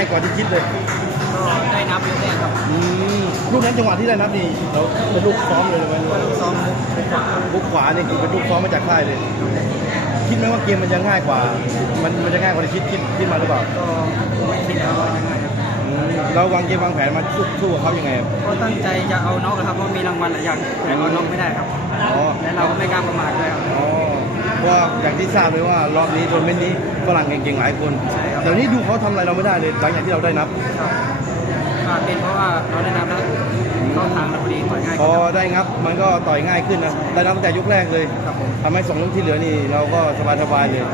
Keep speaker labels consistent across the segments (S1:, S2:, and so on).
S1: ายกว่าที่คิดเลย
S2: ก็ได้นับยกแรกครับ
S1: อืมลูกนั้นจังหวะที่ได้นับนี่เราเป็นลูกซ้อมเลยไหม
S2: ก็ลูกซ้อมมุกมุกขวา
S1: ลูกขวานี่คือเป็นลูกซ้อมมาจากค่ายเลย คิดไหมว่าเกมมันจะง่ายกว่า มันมันจะง่ายกว่าที่คิดคิดคิดมาหรือเปล่า
S2: ก็ไม่คิดแล้วว่าจะง่ายครับ
S1: อืมเราวางเกมวางแผนมาสู้สู้กับเขายังไงครับ
S2: ก็ตั้งใจจะเอาน็อกนะครับเพราะมีรางวัลหลายอย่างแต่ก็น็อกไม่ได้ครับ
S1: อ๋อ
S2: และเราก็ไม่กล้าประมาทด้วยครับ
S1: อ๋อ เพราะว่าอย่างที่ทราบเลยว่ารอบนี้โทัวร์นาเมนต์นี้ฝรั่งเก่งๆหลายคน
S2: ใช่ครับ
S1: แต่วันนี้ดูเขาทำอะไรเราไม่ได้เลยหลังจากที่เราได้นับ
S2: ครับอาจเป็นเพราะว่าเราได้นับแล้ว เข้าทางเราพอดีต่อยง่าย
S1: พอ
S2: ขึ้น
S1: ได้งับมันก็ต่อยง่ายขึ้นนะได้นับตั้งแต่ยกแรกเลย
S2: ครับผม
S1: ทำให้สองยกที่เหลือนี่เราก็สบายๆเลย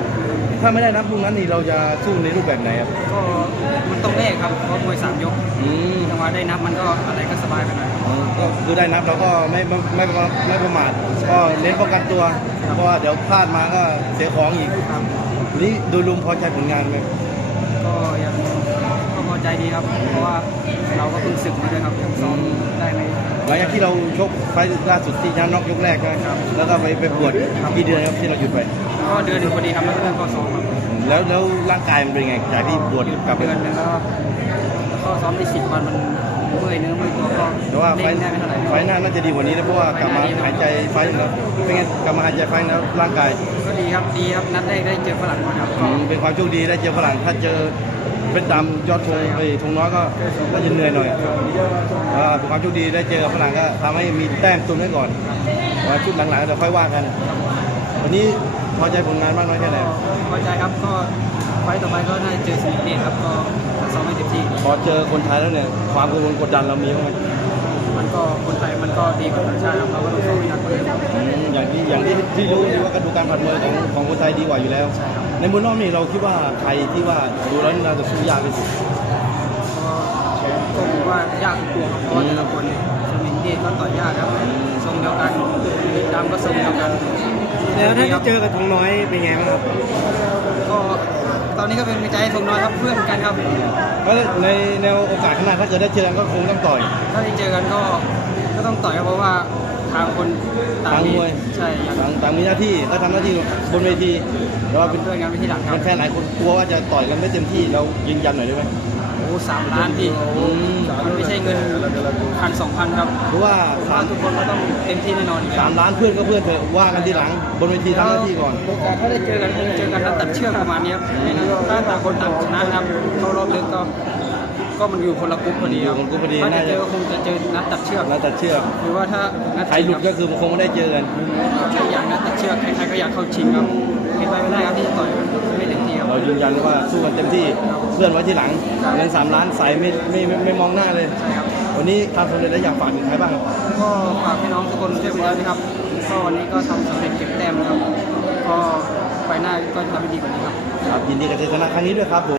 S1: ถ้าไม่ได้นับลูกนั้นนี่เราจะสู้ในรูปแบบไหนครับ
S2: ก็มันต้องแรกครับเพราะมวยสามยก
S1: อืม
S2: จังหวะได้นับมันก็อะไรก็สบายไปหน่อยครับ
S1: อืมก็คือได้นับเราก็ไม่ไม่ไม่ไม่ไม่ประมาทก็เน้นป้องกันตัวเพราะว่าเดี๋ยวพลาดมาก็เสียของอีก
S2: ครับ
S1: นี่โดยรวมพอใจผลงานไหม
S2: ก็ยังก็พอ ใจดีครับ เพราะว่าเราก็เพิ่งศึกมาด้วยครับยังซ้อมได้ไม่
S1: หลังจากที่เราชกไฟล์ล่าสุดที่ย้ำน็อกยกแรกใช่ไหม
S2: ครับ
S1: แล้วก็ไปไปปวดกี่เดือนครับที่เราหยุดไป
S2: ก็เดือนหนึ่งพอดีครับแล้วก็เริ่มเข้าซ้อมครับ
S1: แล้วแล้วร่างกายมันเป็นไงจากที่ปวดกลับไป
S2: เดือนหนึงแล้วก็ก็ซ้อมได้สิบวันมันเมื่อยเนื้อเมื่อยตัวก็
S1: แต่ว่าไฟ
S2: เล่
S1: ล์
S2: นได้ไม่เท่าไหร่
S1: ไฟล์หน้าน่าจะดีกว่านี้นะเพราะว่ากลับมาหายใจไฟล์หนึ่งแล้วเป็นไงกลับมาหายใจไฟล์แล้วร่างกาย
S2: ก็ดีครับดีครับนัดแรกได้เจอฝรั่งมาครับ
S1: อื
S2: ก็
S1: มเป็นความโชคดีได้เจอฝรั่งถ้าเจอ เป็นดำยอดธงไปธงน้อยก็ก็จะเหนื่อยหน่อยอ่าเป็นความโชคดีได้เจอกับฝรั่งก็ทำให้มีแต้มตุนไว้ก่อนว่าชุดหลังๆเดี๋ยวค่อยว่ากัน วันนี้พอใจผลงานมากน้อยแค่ไหน
S2: ก็พอใจครับก็ไฟต์ต่อไปก็น่าจะเจอสมิธเดชครับก็จะซ้อมให้เต็มที่
S1: พอเจอคนไทยแล้วเนี่ยความกังวลกดดันเรามีบ้างไหม
S2: มันก็คนไทยมันก็ดีกว่าต่างชาติครับเราก็ต้องซ้อมให้หนักกว่าเดิมครับ
S1: อืมอย่างที่อย่างที่ที่รู้ดีว่ากระดูกการผัดมวยของของคนไทยดีกว่าอยู่แล้วในมุมนอกนี่เราคิดว่าใครที่ว่าดูแล้วเราจะสู้ยากที่สุด
S2: ก็ก็ผมว่ายากทุกตัวครับเพราะว่าแต่ละคนเนี่ยสมิธเดชก็ต่อยยากครับทรงเดียวกันมีดำก็ทรงเดียวกัน
S3: แล้วถ้าได้เจอกับทองน้อยเป็นไงบ้างครับ
S2: ก็ตอนนี้ก็เป็นกำลังใจให้ทงน้อยครับเพื่อนกันครับ
S1: เพราะในแนวโอกาสข้างหน้าถ้าเกิดได้เจอกันก็คงต้องต่อย
S2: ถ้าได้เจอกันก็ก็ต้องต่อยครับเพราะว่า ทางคนต่าง
S1: ทาง
S2: มี
S1: มวย
S2: ใช่อยาก
S1: ต่างต่างมีหน้าที่ก็ทำหน้าที่บนเวทีแต่ว่า
S2: เป็
S1: เป็นน
S2: เพื่อนกันไปที่หลังครับ
S1: แฟนๆหลายคนกลัวว่าจะต่อยกันไม่เต็มที่เรายืนยันหน่อยได้ไหม
S2: โอ้สามล้านพี่
S1: อืม
S2: มันไม่ใช่เงินพันสองพันครับ
S1: หรือว่า
S2: เพราะ
S1: สา
S2: ว่ามทุกคนก็ต้องเต็มที่แน่นอนอยู่แล้ว
S1: สามล้านเพื่อนก็เพื่อนเถอะว่ากันทีหลังบนเวทีทำหน้าที่ก่อน
S2: แต่ถ้าได้เจอกันคงเจอกันนัดตัดเชือกประมาณนี้ครับไม่นั้นถ้าต่างคนต่างชนะครับเข้ารอบลึกก็ ก็มันอยู่คนละกลุ่มพอดีครับ
S1: อยู่คนละกลุ่มพอดี
S2: ถ้า
S1: น่า
S2: จะ
S1: จะ
S2: เจอก็คงจะเจอนัดตัดเชือก
S1: แล้วตัดเชือก
S2: หรือว่าถ้านัด
S1: ใครหลุดก็คือคงไม่ได้เจอกัน
S2: ใครอยากนัดตัดเชือกใครๆก็อยากเข้าชิงครับเป็นไปไม่ได้ครับที่จะต่อยไม่เต็มที่ครับ
S1: เรายืนยันว่าสู้กันเต็มที่เพื่อนไว้ที่หลัง
S2: ครับ
S1: เงินสามล้านใส่ไม่ไม่ไม่ไม่มองหน้าเลย
S2: ใช่ครับ
S1: วันนี้ทำสำเร็จแล้วอยากฝากถึงใครบ้างครับ
S2: ก็ฝากพี่น้องทุกคนช่วยเป็นด้วยนะครับก็วันนี้ก็ทำสำเร็จเก็บแต้มนะครับ ก็ไปหน้าก็ทำให้ดีกว่านี้ครับ
S1: ครับยินดีกับชัยชนะครั้งนี้ด้วยครับผม